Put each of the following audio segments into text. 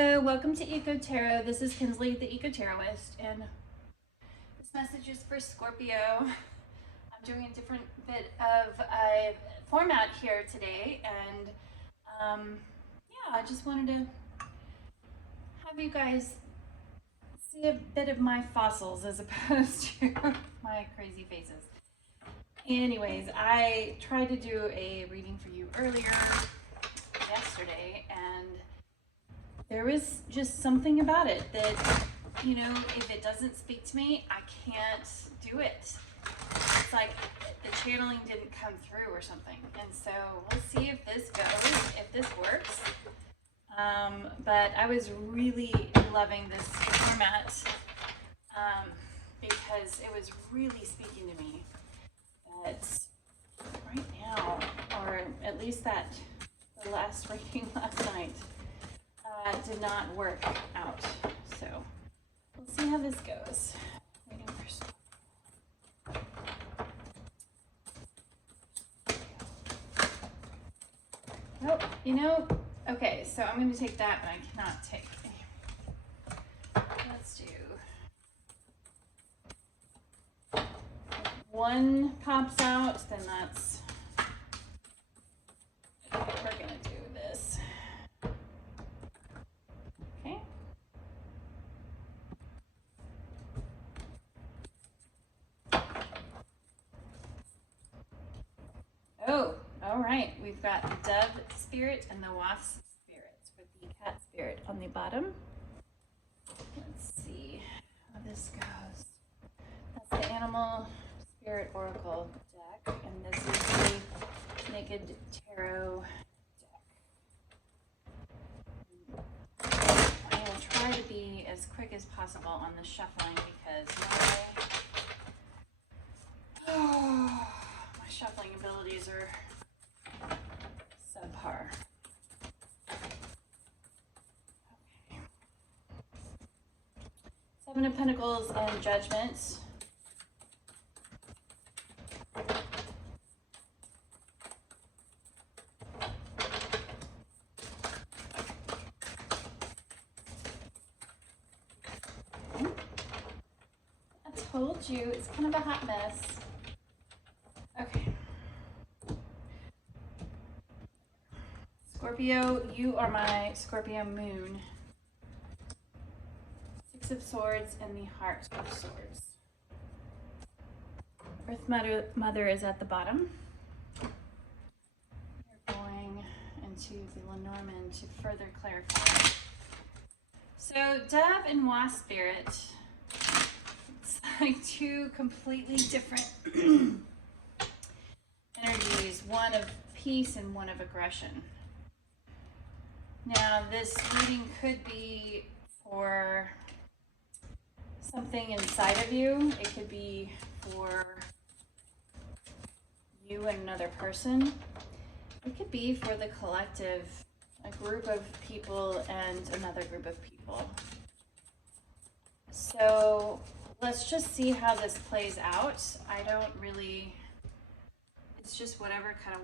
Hello, welcome to Eco Tarot. This is Kensley, the Eco Tarotist, and this message is for Scorpio. I'm doing a different bit of a format here today, and yeah, I just wanted to have you guys see a bit of my fossils as opposed to my crazy faces. Anyways, I tried to do a reading for you earlier yesterday, and there was just something about it that, you know, if it doesn't speak to me, I can't do it. It's like the channeling didn't come through or something. And so we'll see if this goes, if this works. But I was really loving this format because it was really speaking to me. But right now, or at least the last reading last night, did not work out. So we'll see how this goes. Waiting for oh, you know, okay, so I'm going to take that, but I cannot take. Let's do. If one pops out, then that's. We're going to do this. Okay. Oh, all right. We've got the dove spirit and the wasp spirit with the cat spirit on the bottom. Let's see how this goes. That's the animal spirit oracle deck, and this is the naked tarot deck. I will try to be as quick as possible on the shuffling because my shuffling abilities are subpar. Okay. Seven of Pentacles and Judgment. I told you, it's kind of a hot mess. Okay. Scorpio, you are my Scorpio moon. Six of Swords and the Heart of Swords. Earth Mother is at the bottom. We're going into the Lenormand to further clarify. So Dove and Wasp spirit, it's like two completely different energies, one of peace and one of aggression. Now this reading could be for something inside of you. It could be for you and another person. It could be for the collective, a group of people and another group of people. So let's just see how this plays out. I don't really, it's just whatever kind of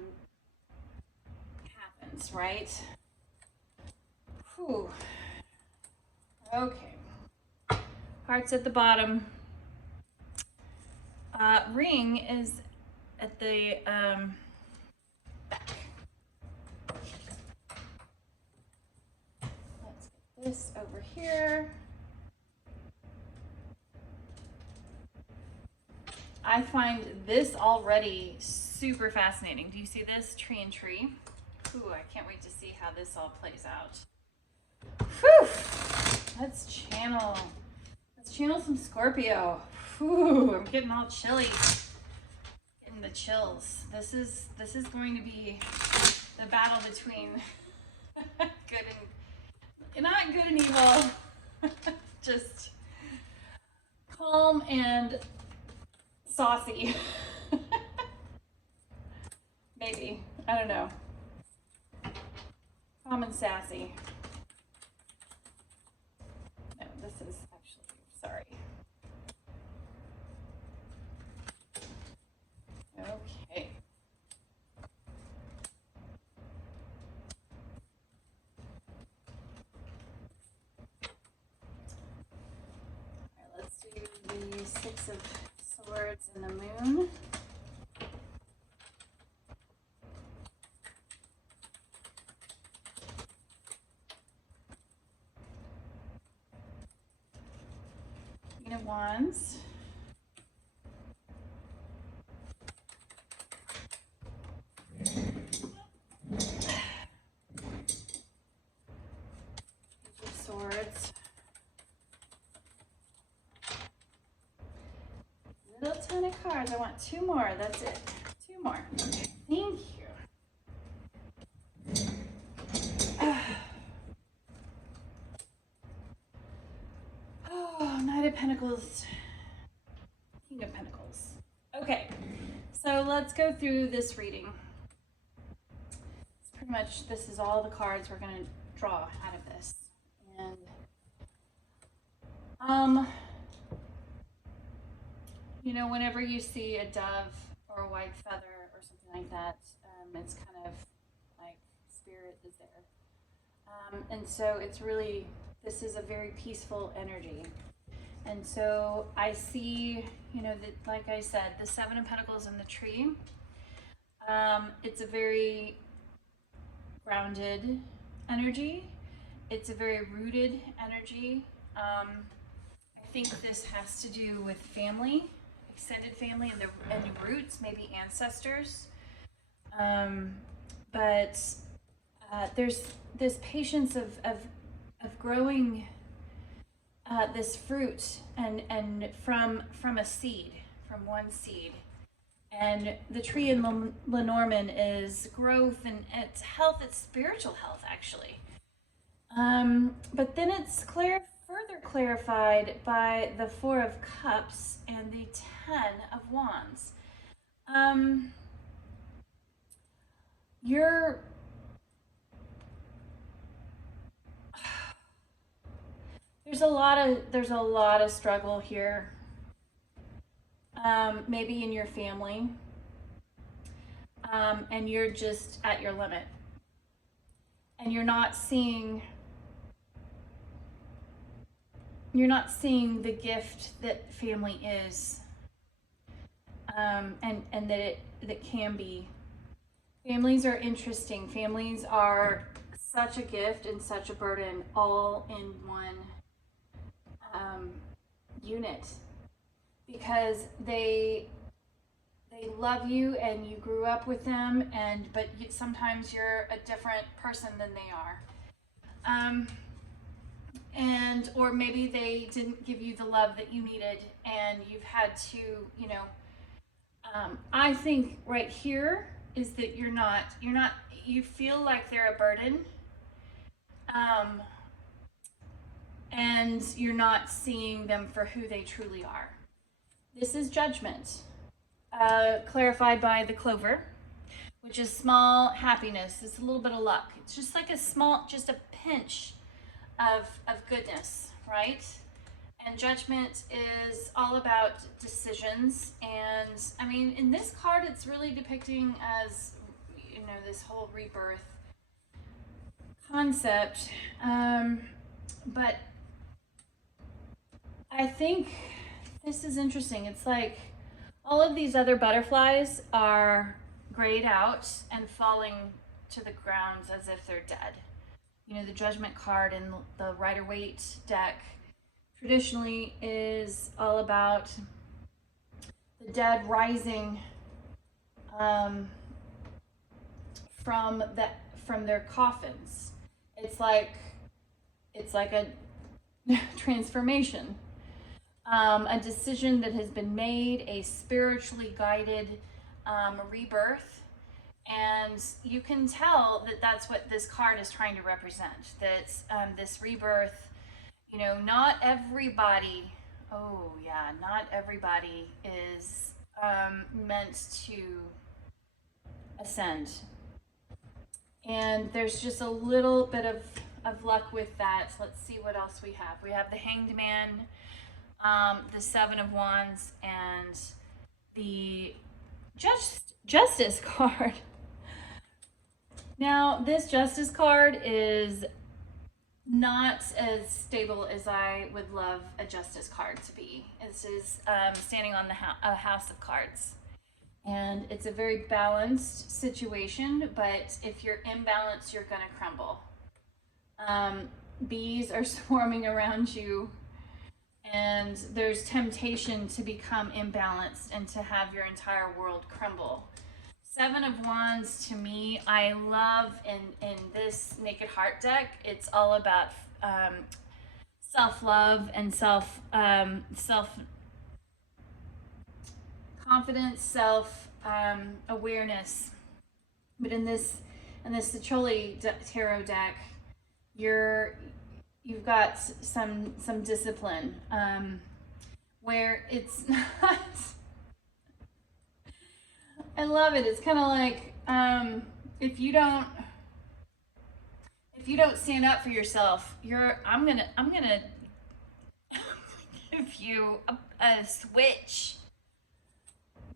happens, right? Whew. Okay. Heart's at the bottom. Ring is at the back. Let's get this over here. I find this already super fascinating. Do you see this? Tree and tree. Ooh, I can't wait to see how this all plays out. Whew. Let's channel some Scorpio. Whew, I'm getting all chilly. Getting the chills. This is going to be the battle between good and not good and evil. Just calm and saucy. Maybe. I don't know. Calm and sassy. No, this is actually, sorry. Okay. the Six of Swords and the Moon. Queen of Wands. Swords. Little ton of cards. I want two more. That's it. Two more. Okay. Thank you. Oh, Knight of Pentacles. King of Pentacles. Okay. So let's go through this reading. It's pretty much, this is all the cards we're going to draw out of this. And you know, whenever you see a dove or a white feather or something like that, it's kind of like spirit is there. And so it's really, this is a very peaceful energy. And so I see, you know, that, like I said, the Seven of Pentacles in the tree. It's a very grounded energy. It's a very rooted energy. I think this has to do with family, extended family, and the roots, maybe ancestors. But there's this patience of growing this fruit and from a seed, from one seed. And the tree in Lenormand is growth and it's health, it's spiritual health actually. But then it's further clarified by the Four of Cups and the Ten of Wands. There's a lot of struggle here. Maybe in your family. And you're just at your limit. And you're not seeing the gift that family is, and that it can be. Families are interesting. Families are such a gift and such a burden, all in one unit, because they love you and you grew up with them, but sometimes you're a different person than they are. Or maybe they didn't give you the love that you needed and you've had to, you know, I think right here is that you feel like they're a burden, and you're not seeing them for who they truly are. This is Judgment, clarified by the Clover, which is small happiness. It's a little bit of luck. It's just like just a pinch of goodness, right? And Judgment is all about decisions. And I mean, in this card, it's really depicting as, you know, this whole rebirth concept. But I think this is interesting. It's like all of these other butterflies are grayed out and falling to the ground as if they're dead. You know, the Judgment card in the Rider-Waite deck traditionally is all about the dead rising from their coffins. It's like a transformation, a decision that has been made, a spiritually guided rebirth. And you can tell that that's what this card is trying to represent, that this rebirth, you know, not everybody is meant to ascend. And there's just a little bit of luck with that. So let's see what else we have. We have the Hanged Man, the Seven of Wands, and the Justice card. Now, this Justice card is not as stable as I would love a Justice card to be. This is standing on the a House of Cards. And it's a very balanced situation, but if you're imbalanced, you're gonna crumble. Bees are swarming around you, and there's temptation to become imbalanced and to have your entire world crumble. Seven of Wands, to me, I love in this Naked Heart deck. It's all about self-love and self confidence, self awareness. But in this Citrulli tarot deck, you've got some discipline, where it's not. I love it. It's kind of like, if you don't stand up for yourself, I'm gonna give you a switch.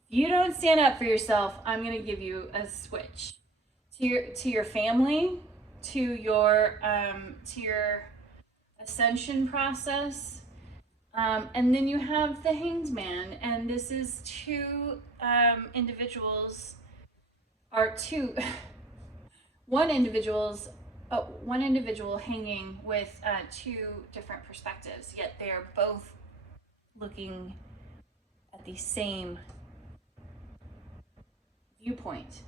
If you don't stand up for yourself, I'm gonna give you a switch to your family, to your ascension process. And then you have the Hanged Man, and this is one individual hanging with two different perspectives, yet they are both looking at the same viewpoint.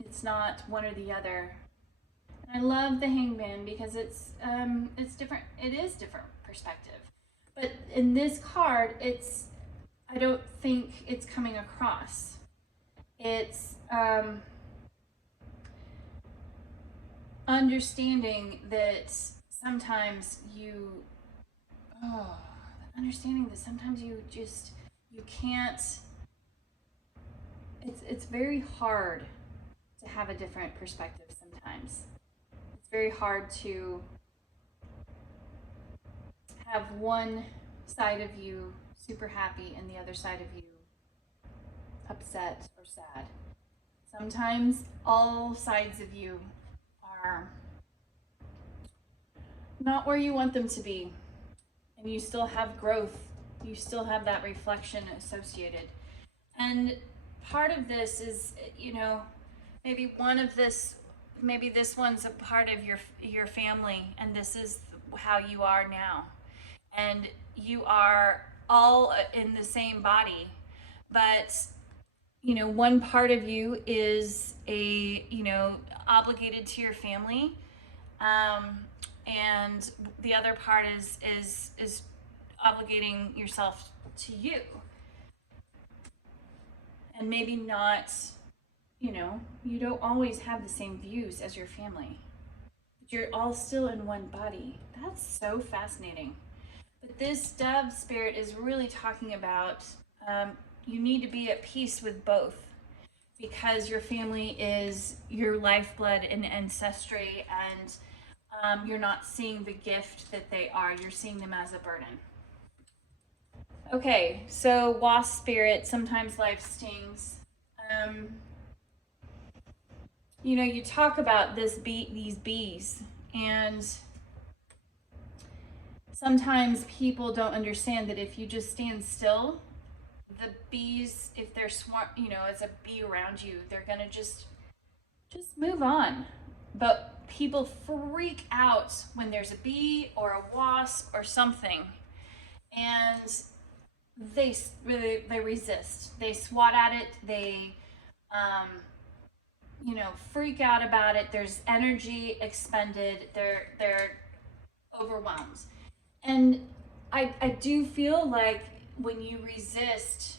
It's not one or the other. And I love the Hanged Man because it's different. It is different perspective. But in this card, I don't think it's coming across. It's understanding that sometimes you can't, it's very hard to have a different perspective sometimes. It's very hard to have one side of you super happy and the other side of you upset or sad. Sometimes all sides of you are not where you want them to be, and you still have growth. You still have that reflection associated. And part of this is, maybe this one's a part of your family, and this is how you are now. And you are all in the same body, but one part of you is obligated to your family, and the other part is obligating yourself to you. And maybe not, you don't always have the same views as your family, but you're all still in one body. That's so fascinating. But this dove spirit is really talking about, you need to be at peace with both, because your family is your lifeblood and ancestry, and you're not seeing the gift that they are. You're seeing them as a burden. Okay, so wasp spirit, sometimes life stings. You talk about these bees, and sometimes people don't understand that if you just stand still, the bees, if they're as a bee around you, they're gonna just move on. But people freak out when there's a bee or a wasp or something, and they resist. They swat at it. They freak out about it. There's energy expended. They're overwhelmed. And I do feel like when you resist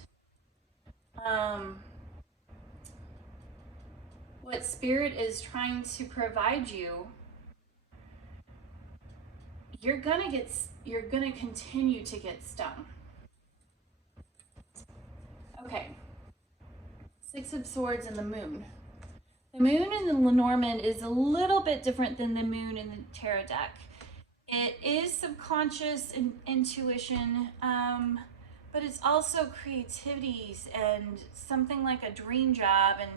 what spirit is trying to provide you, you're gonna continue to get stung. Okay, Six of Swords and the Moon. The moon in the Lenormand is a little bit different than the moon in the tarot deck. It is subconscious intuition, but it's also creativities and something like a dream job and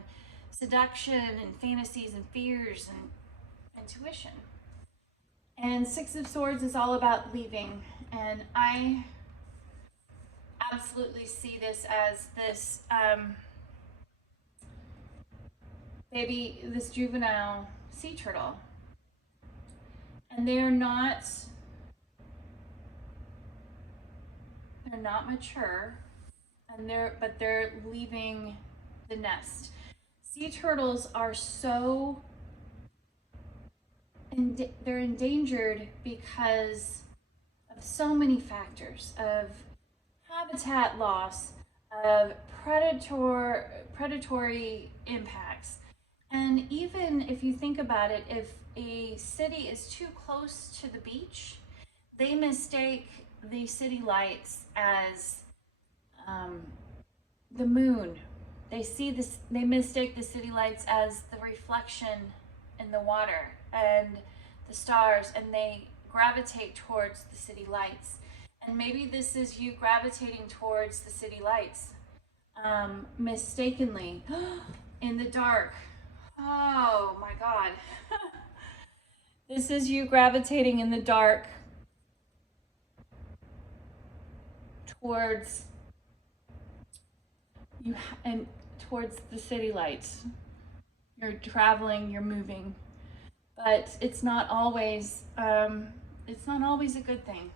seduction and fantasies and fears and intuition. And Six of Swords is all about leaving. And I absolutely see this as this baby, this juvenile sea turtle. And they're not mature, and but they're leaving the nest. Sea turtles are so they're endangered because of so many factors, of habitat loss, of predatory impacts. And even if you think about it, if a city is too close to the beach, they mistake the city lights as the moon. They see this, they mistake the city lights as the reflection in the water and the stars, and they gravitate towards the city lights. And maybe this is you gravitating towards the city lights mistakenly in the dark. Oh my God. This is you gravitating in the dark towards you and towards the city lights. You're traveling, you're moving, but it's not always a good thing.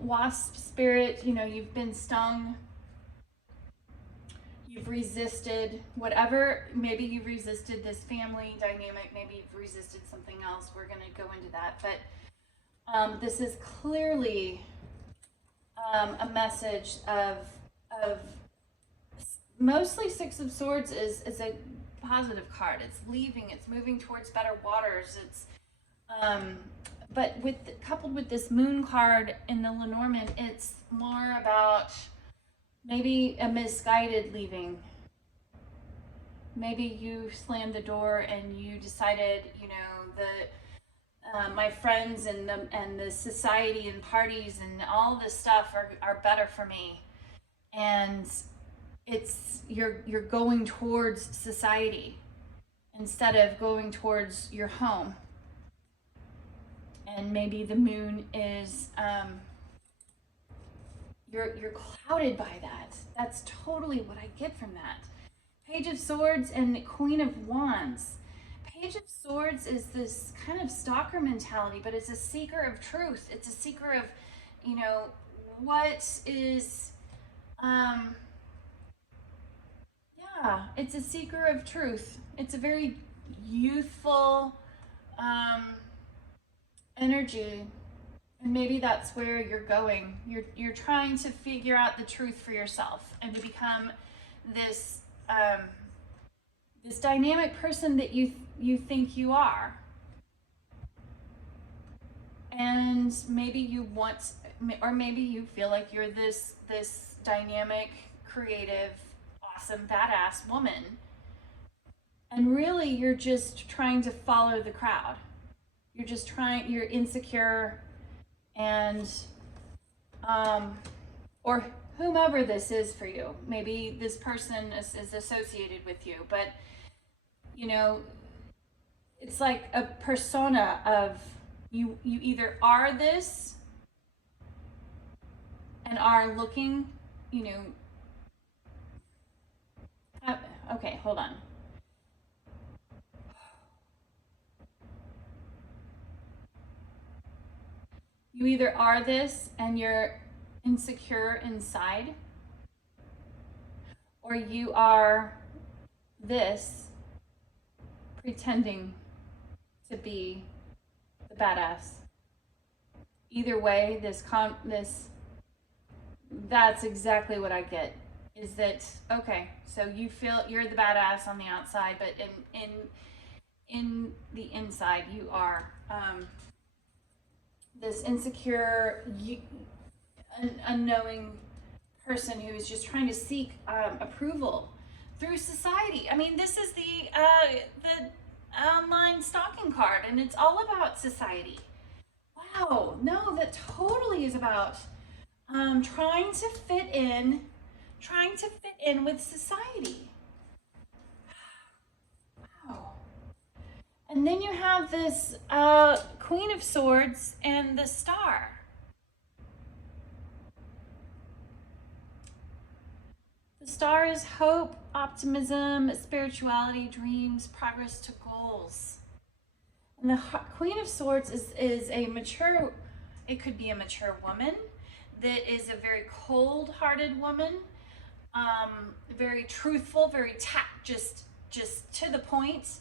Wasp spirit, you know, you've been stung, you've resisted whatever, maybe you've resisted this family dynamic, maybe you've resisted something else. We're going to go into that, but this is clearly a message of mostly Six of Swords is a positive card. It's leaving, it's moving towards better waters. It's but coupled with this moon card in the Lenormand, it's more about maybe a misguided leaving. Maybe you slammed the door and you decided, you know, my friends and the society and parties and all this stuff are better for me, and it's you're going towards society instead of going towards your home. And maybe the moon is you're clouded by that. That's totally what I get from that. Page of Swords and Queen of Wands. Page of Swords is this kind of stalker mentality, but it's a seeker of truth. It's a seeker of, you know, what is it's a seeker of truth. It's a very youthful energy, and maybe that's where you're going. You're trying to figure out the truth for yourself and to become this this dynamic person that you think you are. And maybe you want, or maybe you feel like you're this dynamic, creative, awesome, badass woman, and really you're just trying to follow the crowd. You're insecure, and or whomever this is for you. Maybe this person is associated with you, but you know, it's like a persona of you either are this and are looking, you know, okay, hold on. You either are this and you're insecure inside, or you are this pretending to be the badass. Either way, that's exactly what I get. Is that okay? So you feel you're the badass on the outside, but in the inside, you are this insecure, unknowing person who is just trying to seek approval through society. I mean, this is the online stalking card, and it's all about society. Wow, no, that totally is about trying to fit in with society. Wow. And then you have this Queen of Swords and the Star. The Star is hope, optimism, spirituality, dreams, progress to goals. And the Queen of Swords is a mature, it could be a mature woman that is a very cold-hearted woman, very truthful, very just to the point.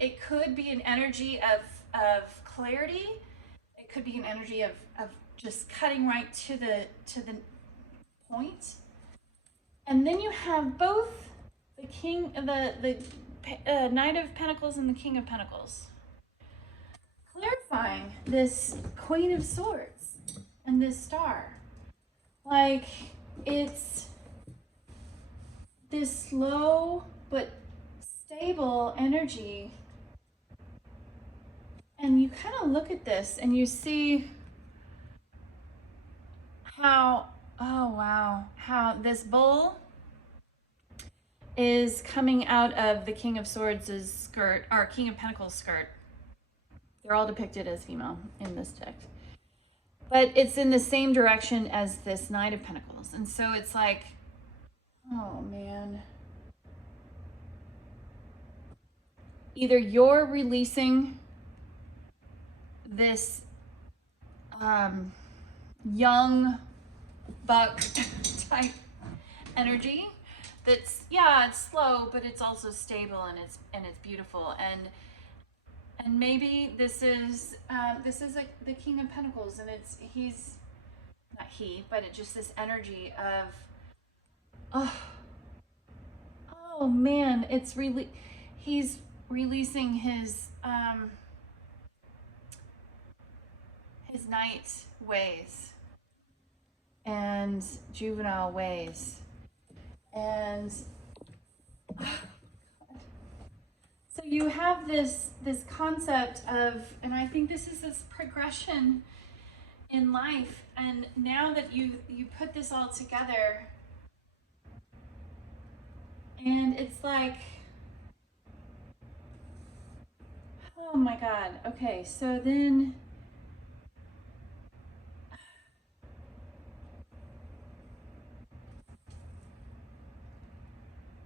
It could be an energy of clarity. It could be an energy of just cutting right to the point. And then you have both the Knight of Pentacles and the King of Pentacles, clarifying this Queen of Swords and this Star. Like, it's this slow but stable energy. And you kind of look at this and you see how, oh wow, how this bull is coming out of the King of Swords' skirt, or King of Pentacles skirt. They're all depicted as female in this deck. But it's in the same direction as this Knight of Pentacles. And so it's like, oh man. Either you're releasing this young buck type energy that's, yeah, it's slow, but it's also stable, and it's beautiful. And maybe this is like the King of Pentacles, and he's not he, but it's just this energy of, oh man, it's really, he's releasing his night ways and juvenile ways. And so you have this concept of, and I think this is this progression in life. And now that you put this all together, and it's like, oh my God. Okay, so then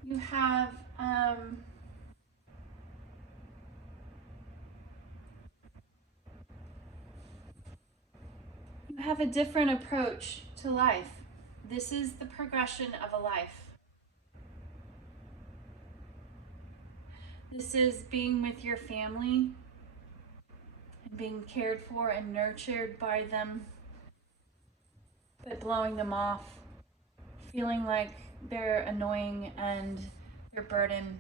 you have a different approach to life. This is the progression of a life. This is being with your family and being cared for and nurtured by them, but blowing them off, feeling like they're annoying and you're burdened.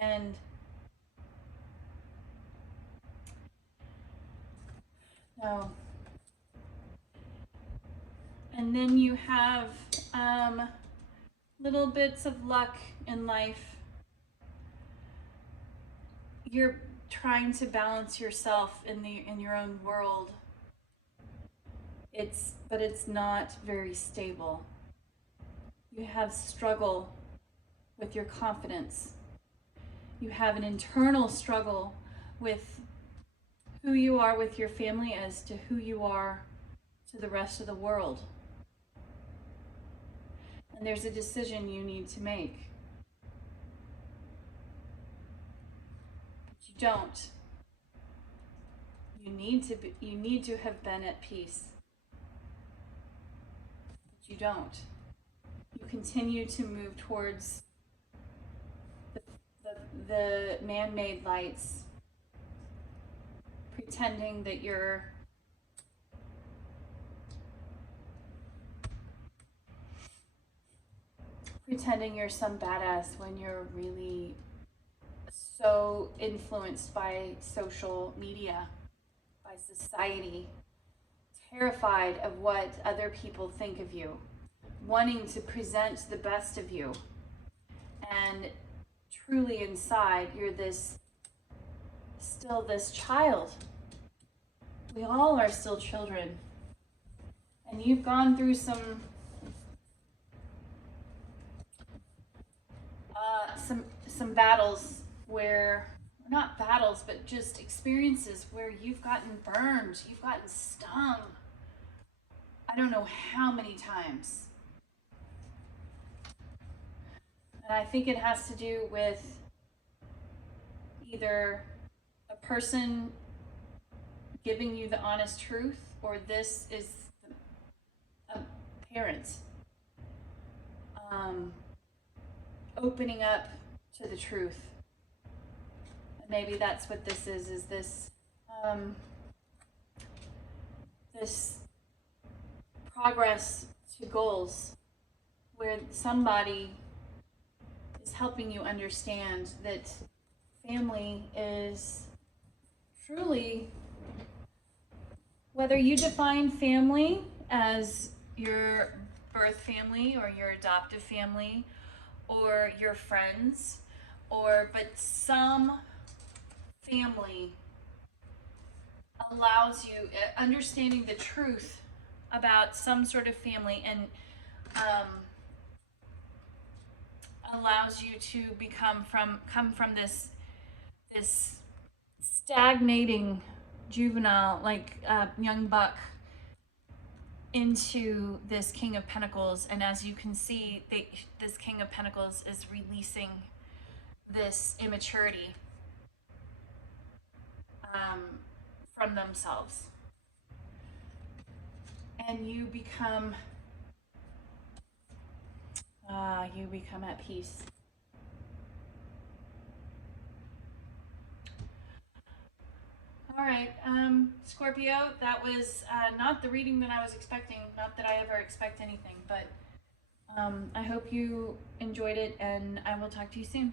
And no. And then you have little bits of luck in life. You're trying to balance yourself in your own world. But it's not very stable. You have struggle with your confidence. You have an internal struggle with who you are with your family as to who you are to the rest of the world. And there's a decision you need to make. But you don't. You need to have been at peace. But you don't. You continue to move towards the man-made lights, pretending that you're some badass when you're really so influenced by social media, by society, terrified of what other people think of you, wanting to present the best of you. And truly inside, you're still this child. We all are still children. And you've gone through some battles where, not battles, but just experiences where you've gotten burned, you've gotten stung. I don't know how many times. And I think it has to do with either a person giving you the honest truth, or this is a parent opening up to the truth. And maybe that's what this is this this progress to goals, where somebody is helping you understand that family is truly, whether you define family as your birth family or your adoptive family or your friends, but some family allows you, understanding the truth about some sort of family, and allows you to come from this stagnating juvenile, like young buck, into this King of Pentacles. And as you can see, this King of Pentacles is releasing this immaturity from themselves, and you become at peace. All right, Scorpio, that was not the reading that I was expecting. Not that I ever expect anything, but I hope you enjoyed it, and I will talk to you soon.